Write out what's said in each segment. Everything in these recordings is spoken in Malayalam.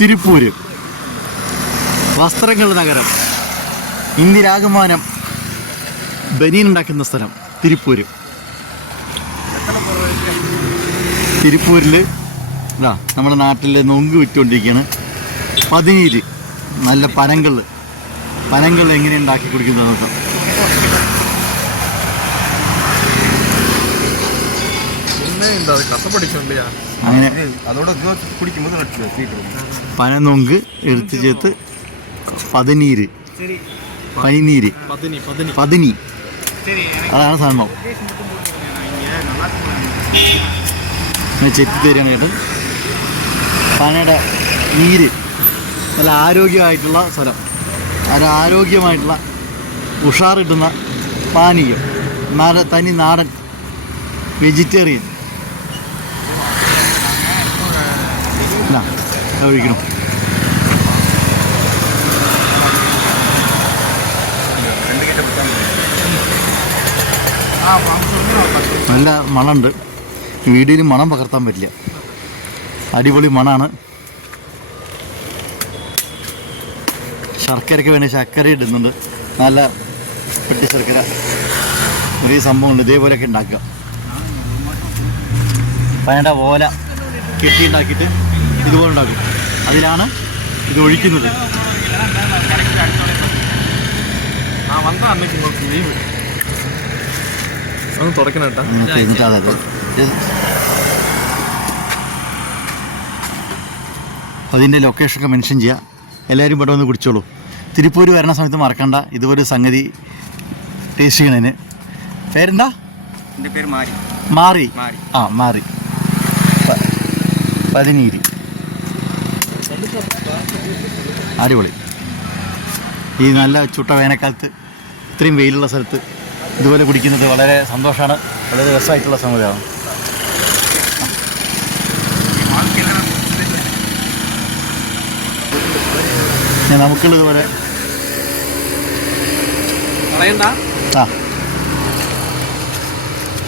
തിരുപ്പൂര്. വസ്ത്രങ്ങൾ നഗരം. ഇന്ദിരാഗമാനം. ബനീൻ ഉണ്ടാക്കുന്ന സ്ഥലം തിരുപ്പൂര്. തിരുപ്പൂരിൽ ഇതാ നമ്മുടെ നാട്ടിലെ നൊങ്ക് വിറ്റുകൊണ്ടിരിക്കുകയാണ് പതിനീര് നല്ല പനങ്ങൾ പനങ്ങൾ എങ്ങനെ ഉണ്ടാക്കി കുടിക്കുന്നത് നോക്കാം അങ്ങനെ. പനനൊങ്ക് എടുത്തു ചേർത്ത് പതിനീര്. പനിനീര്. പതിനി അതാണ് സംഭവം ചെത്തി തരാൻ കേട്ടോ. പനയുടെ നീര്. നല്ല ആരോഗ്യമായിട്ടുള്ള സ്ഥലം നല്ല ആരോഗ്യമായിട്ടുള്ള ഉഷാറിട്ടുന്ന പാനീയം. നാടൻ തനി നാടൻ വെജിറ്റേറിയൻ. ഒഴിക്കണം നല്ല മണമുണ്ട്. വീഡിയോയിൽ മണം പകർത്താൻ പറ്റില്ല. അടിപൊളി മണമാണ് ശർക്കരയ്ക്ക് വേണ്ടി ശർക്കര ഇടുന്നുണ്ട്. നല്ല പെട്ടി ശർക്കര. ഒരേ സംഭവമുണ്ട്. ഇതേപോലെയൊക്കെ ഉണ്ടാക്കുക. അപ്പം അതിന്റെ ഓല കെട്ടി ഉണ്ടാക്കിയിട്ട് ഇതുപോലെ ഉണ്ടാക്കും അതിലാണ് ഇത് ഒഴിക്കുന്നത്. ഒന്ന് തുറക്കണം കേട്ടോ. അതിന്റെ ലൊക്കേഷനൊക്കെ മെൻഷൻ ചെയ്യുക എല്ലാവരും ഇവിടെ വന്ന് കുടിച്ചോളൂ. തിരുപ്പൂർ വരണ സമയത്ത് മറക്കണ്ട. ഇതുപോലെ സംഗതി ടേസ്റ്റ് ചെയ്യണതിന് പേരെന്താ? പേര് മാറി. മാറി ആ മാറി. പതിനീരി അടിപൊളി. ഈ നല്ല ചുട്ട വേനൽക്കാലത്ത് ഇത്രയും വെയിലുള്ള സ്ഥലത്ത് ഇതുപോലെ കുടിക്കുന്നത് വളരെ സന്തോഷമാണ് വളരെ രസമായിട്ടുള്ള സംഗതിയാണ്. ഞാൻ നമുക്കുള്ള ഇതുപോലെ പറയണ്ട ആ.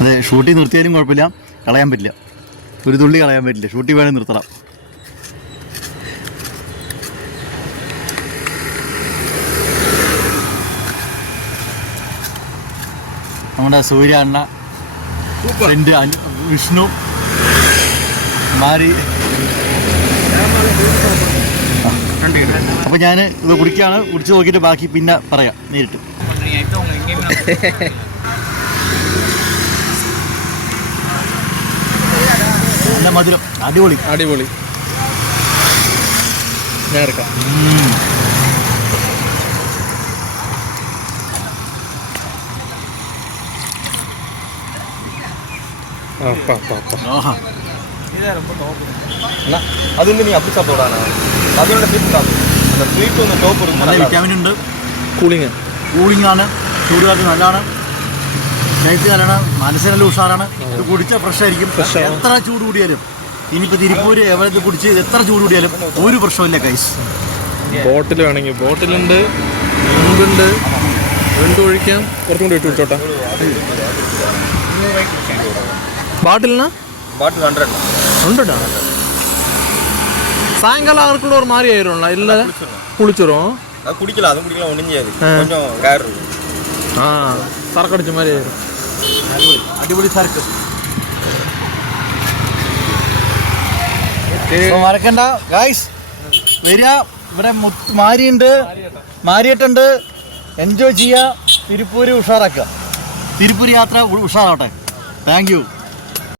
അതെ ഷൂട്ടിങ് നിർത്തിയാലും കുഴപ്പമില്ല. കളയാൻ പറ്റില്ല. ഒരു തുള്ളി കളയാൻ പറ്റില്ല. ഷൂട്ടിങ് വേണേൽ നിർത്തണം. നമ്മുടെ സൂര്യ അണ്ണ എന്റെ വിഷ്ണു മാരി. അപ്പം ഞാൻ ഇത് കുടിക്കുകയാണ്. കുടിച്ച് നോക്കിയിട്ട് ബാക്കി പിന്നെ പറയാം. നേരിട്ട്. നല്ല മധുരം. അടിപൊളി. അടിപൊളി. ഞാൻ ആഹാ அண்ணா அது வந்து நீ அப்படி சாப்பிடாண்ணா அதோட ஸ்வீட் சாப்பிடு அந்த ஸ்வீட் வந்து டோப்பு இருக்கும் നല്ല நல்லா വിറ്റാമിൻ ഉണ്ട് കൂളിങ് കൂളിംഗ് ആണ് ചൂടുകാലത്ത് നല്ലതാണ് നൈറ്റ് നല്ലതാണ് മനസ്സിന് നല്ല ഉഷാറാണ് ഇത് കുടിച്ചാൽ ഫ്രഷ് ആയിരിക്കും Fresh ആണ്. എത്ര ചൂട് കൂടിയാലും ഇനിയിപ്പോൾ തിരുപ്പൂര് എവിടെ ഇത് കുടിച്ച് എത്ര ചൂട് കൂടിയാലും ഒരു പ്രശ്നമില്ല കൈസ് ബോട്ടിൽ വേണമെങ്കിൽ ബോട്ടിലുണ്ട് മുമ്പുണ്ട് രണ്ടും ഒഴിക്കാം കുറച്ചും കൂടി ഇട്ട് വെച്ചോട്ടെ பாட்டில்னா பாட்டில் ஹண்ட்ரட் ஹண்ட்ரடா சாயங்காலம் அதுக்குள்ள ஒரு மாதிரி ஆயிரும்ல இல்லை குளிச்சிரும் அது குடிக்கலாம் அதுவும் குடிக்கலாம் ஒன்றும் ஆ. கொஞ்சம் ரேர் இருக்கும் ஆ சரக்கு அடிச்ச மாதிரி ஆயிரும் അടിപൊളി സർക്ക് മറക്കണ്ട ഗായ്സ് വരിക ഇവിടെ മുത്ത് മാരിയുണ്ട് മാരിയിട്ടുണ്ട് എൻജോയ് ചെയ്യുക തിരുപ്പൂര് ഉഷാറാക്കുക തിരുപ്പൂര് യാത്ര ഉ- ഉഷാറാവട്ടെ താങ്ക് യു